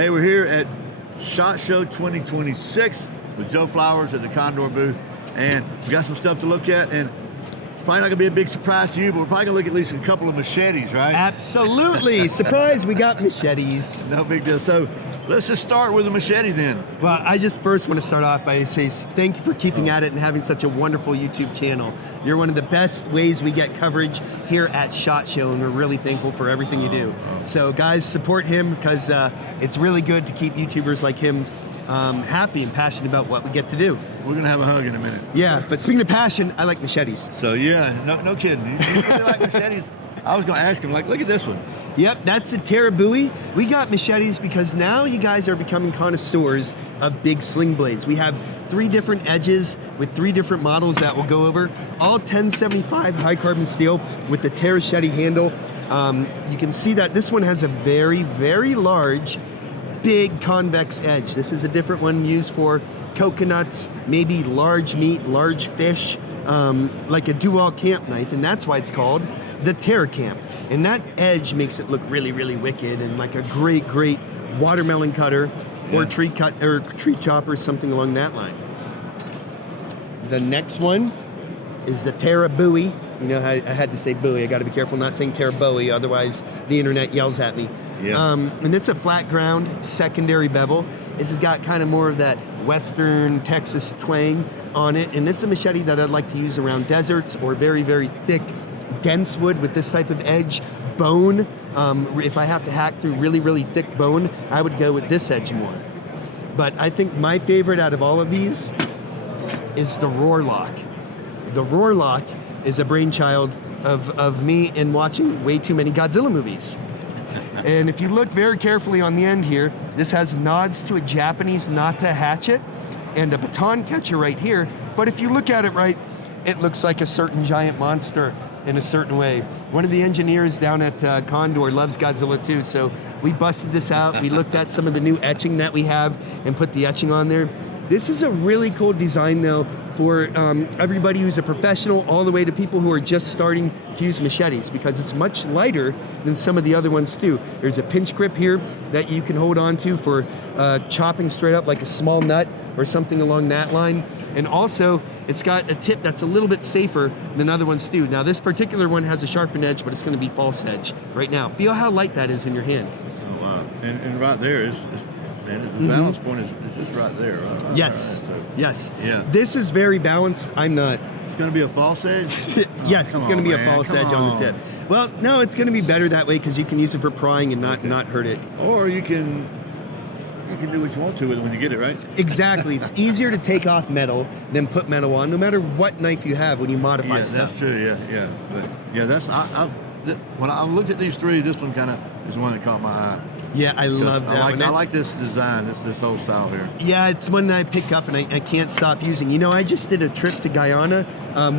Hey, we're here at SHOT Show 2026 with Joe Flowers at the Condor booth, and we got some stuff to look at, and it's probably not gonna be a big surprise to you, but we're probably gonna look at least at a couple of machetes, right? Absolutely. Surprise, we got machetes. No big deal. So let's just start with a machete then. Well, I just first want to start off by saying thank you for keeping at it and having such a wonderful YouTube channel. You're one of the best ways we get coverage here at SHOT Show, and we're really thankful for everything you do. So guys, support him, because it's really good to keep YouTubers like him happy and passionate about what we get to do. We're gonna have a hug in a minute. Yeah, but speaking of passion, I like machetes. So yeah, no kidding. You really like machetes? I was gonna ask him, like, look at this one. Yep, that's the Terra buoy. We got machetes because now you guys are becoming connoisseurs of big sling blades. We have 3 different edges with 3 different models that we'll go over. All 1075 high carbon steel with the Terra handle. You can see that this one has a very, very large, big convex edge. This is a different one used for coconuts, maybe large meat, large fish, like a dual camp knife, and that's why it's called the Terra Camp. And that edge makes it look really, really wicked and like a great, great watermelon cutter or tree chopper, something along that line. The next one is the Terra buoy. You know, I had to say buoy. I got to be careful not saying Terra buoy, otherwise the internet yells at me. Yeah. And it's a flat ground secondary bevel. This has got kind of more of that Western Texas twang on it. And this is a machete that I'd like to use around deserts or very, very thick, dense wood with this type of edge. Bone, if I have to hack through really, really thick bone, I would go with this edge more. But I think my favorite out of all of these is the Roarlock. The Roarlock is a brainchild of me in watching way too many Godzilla movies. And if you look very carefully on the end here, this has nods to a Japanese Nata hatchet and a baton catcher right here. But if you look at it right, it looks like a certain giant monster in a certain way. One of the engineers down at Condor loves Godzilla too, so we busted this out. We looked at some of the new etching that we have and put the etching on there. This is a really cool design though for everybody who's a professional, all the way to people who are just starting to use machetes, because it's much lighter than some of the other ones too. There's a pinch grip here that you can hold on to for chopping straight up like a small nut or something along that line. And also, it's got a tip that's a little bit safer than other ones too. Now this particular one has a sharpened edge, but it's gonna be false edge right now. Feel how light that is in your hand. Oh wow, and right there is the balance point is just right there. Right Yes, there, right? So, yes. Yeah. This is very balanced. I'm not. It's gonna be a false edge? Yes, it's gonna be a false edge on the tip. On. Well, no, it's gonna be better that way because you can use it for prying and not hurt it. Or you can do what you want to with it when you get it, right? Exactly. It's easier to take off metal than put metal on, no matter what knife you have when you modify stuff. That's true. Yeah. But yeah, that's when I looked at these 3, this one kind of is the one that caught my eye. Yeah, I love that one. I like this design, this whole style here. Yeah, it's one that I pick up and I can't stop using. You know, I just did a trip to Guyana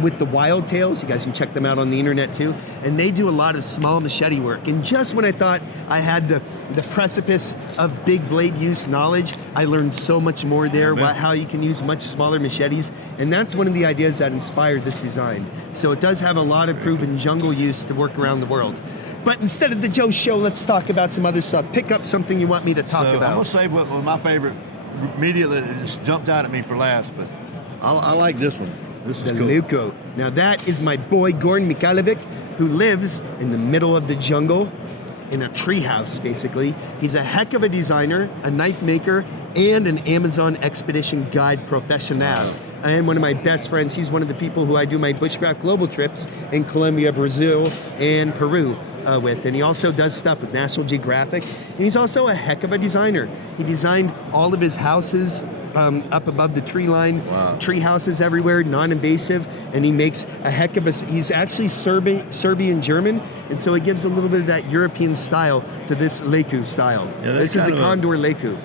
with the Wild Tails. You guys can check them out on the internet too. And they do a lot of small machete work. And just when I thought I had the precipice of big blade use knowledge, I learned so much more there about how you can use much smaller machetes. And that's one of the ideas that inspired this design. So it does have a lot of proven jungle use to work around the world. But instead of the Joe Show, let's talk about some other stuff. Pick up something you want me to talk about. I'm gonna save what my favorite immediately just jumped out at me for last, but I like this one. This is the cool. Leuco. Now that is my boy Goran Mikhailovic, who lives in the middle of the jungle in a treehouse, basically. He's a heck of a designer, a knife maker, and an Amazon expedition guide professional. Wow. I am one of my best friends. He's one of the people who I do my bushcraft global trips in Colombia, Brazil, and Peru with. And he also does stuff with National Geographic. And he's also a heck of a designer. He designed all of his houses up above the tree line, tree houses everywhere, non-invasive, and he makes a heck of a, he's actually Serbian German, and so it gives a little bit of that European style to this Leu style. Yeah, this is a Condor Leu.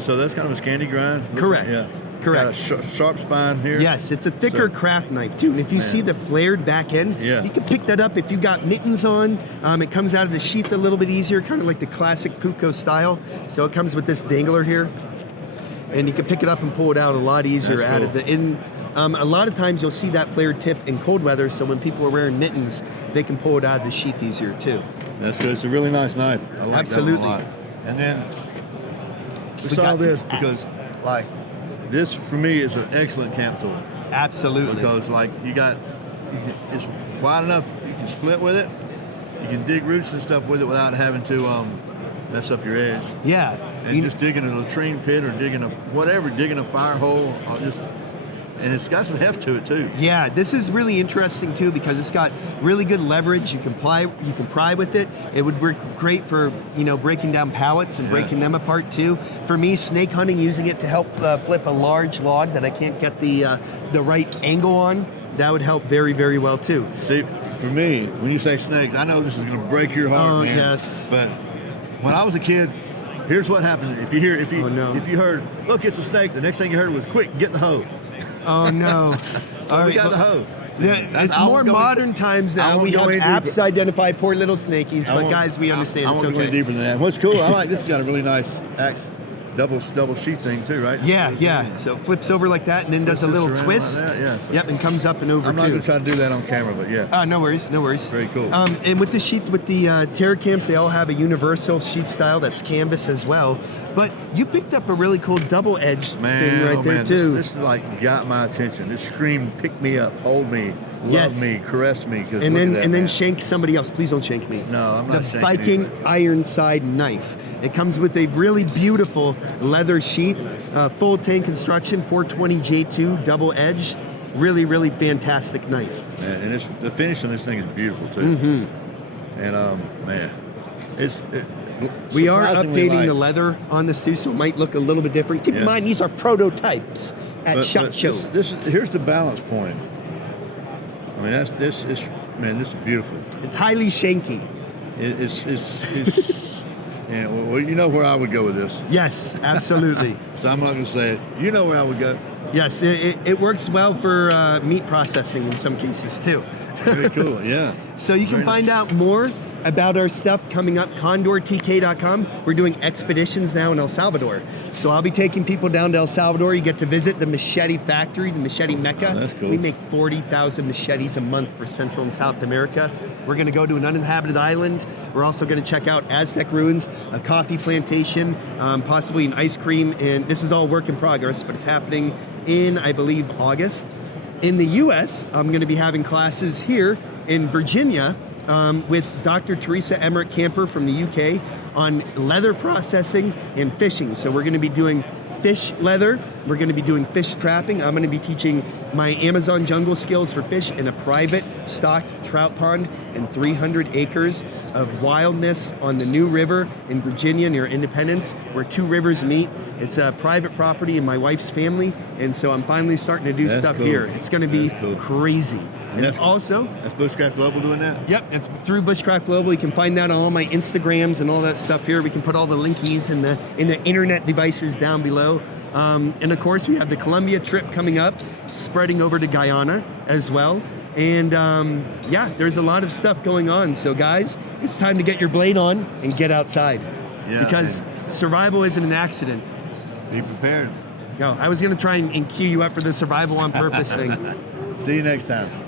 So that's kind of a Scandi grind? Correct. Yeah. Correct. Got a sharp spine here. Yes, it's a thicker craft knife too. And if you see the flared back end, you can pick that up if you got mittens on. It comes out of the sheath a little bit easier, kind of like the classic Puko style. So it comes with this dangler here. And you can pick it up and pull it out a lot easier out of the a lot of times you'll see that flared tip in cold weather, so when people are wearing mittens, they can pull it out of the sheath easier too. That's good. It's a really nice knife. I like that one a lot. And then we We saw got some this because, like, this for me is an excellent camp tool. Absolutely. Because, like, it's wide enough, you can split with it. You can dig roots and stuff with it without having to mess up your edge. Yeah. And just digging a latrine pit or digging a fire hole, and it's got some heft to it too. Yeah, this is really interesting too because it's got really good leverage. You can pry with it. It would work great for breaking down pallets and breaking them apart too. For me, snake hunting, using it to help flip a large log that I can't get the right angle on, that would help very, very well too. See, for me, when you say snakes, I know this is going to break your heart, man. Yes. But when I was a kid, here's what happened. If you heard, look, it's a snake, the next thing you heard was, quick, get the hoe. Oh no! So we got the hoe. Yeah, it's more modern times now. We have apps to identify poor little snakies, but guys, we understand. I It's won't go any okay. deeper than that. What's cool, I like this. Has got a really nice double sheath thing too, right? Yeah. So it flips over like that, and then does a little twist. Like that, Yep, and comes up and over I'm not too. gonna try to do that on camera, but yeah. No worries. Very cool. And with the sheath, with the Terra cams, they all have a universal sheath style that's canvas as well. But you picked up a really cool double-edged thing right there too. This is like got my attention. This screamed, pick me up, hold me, love me, caress me. And then shank somebody else. Please don't shank me. No, I'm not shanking. The Viking Ironside knife. It comes with a really beautiful leather sheath, full tank construction, 420 J2, double-edged. Really, really fantastic knife. And the finish on this thing is beautiful too. Mm-hmm. And man, we are surprisingly updating the leather on this too, so it might look a little bit different. Keep in mind, these are prototypes at SHOT Show. Here's the balance point. I mean, this is beautiful. It's highly shanky. It's yeah, well, you know where I would go with this. Yes, absolutely. So I'm not going to say it. You know where I would go. Yes, it works well for meat processing in some cases too. Very cool, yeah. So you can find out more about our stuff coming up, CondorTK.com. We're doing expeditions now in El Salvador. So I'll be taking people down to El Salvador. You get to visit the machete factory, the machete mecca. Oh, that's cool. We make 40,000 machetes a month for Central and South America. We're gonna go to an uninhabited island. We're also gonna check out Aztec ruins, a coffee plantation, possibly an ice cream, and this is all work in progress, but it's happening in, I believe, August. In the US, I'm gonna be having classes here in Virginia with Dr. Teresa Emmerich Camper from the UK on leather processing and fishing. So we're going to be doing fish leather. We're going to be doing fish trapping. I'm going to be teaching my Amazon jungle skills for fish in a private stocked trout pond and 300 acres of wildness on the New River in Virginia near Independence, where two rivers meet. It's a private property in my wife's family, and so I'm finally starting to do stuff here. It's going to be crazy. And that's Bushcraft Global doing that? Yep, it's through Bushcraft Global. You can find that on all my Instagrams and all that stuff here. We can put all the linkies in the internet devices down below. And of course, we have the Colombia trip coming up, spreading over to Guyana as well. And yeah, there's a lot of stuff going on. So guys, it's time to get your blade on and get outside. Yeah, because survival isn't an accident. Be prepared. No, I was gonna try and cue you up for the survival on purpose thing. See you next time.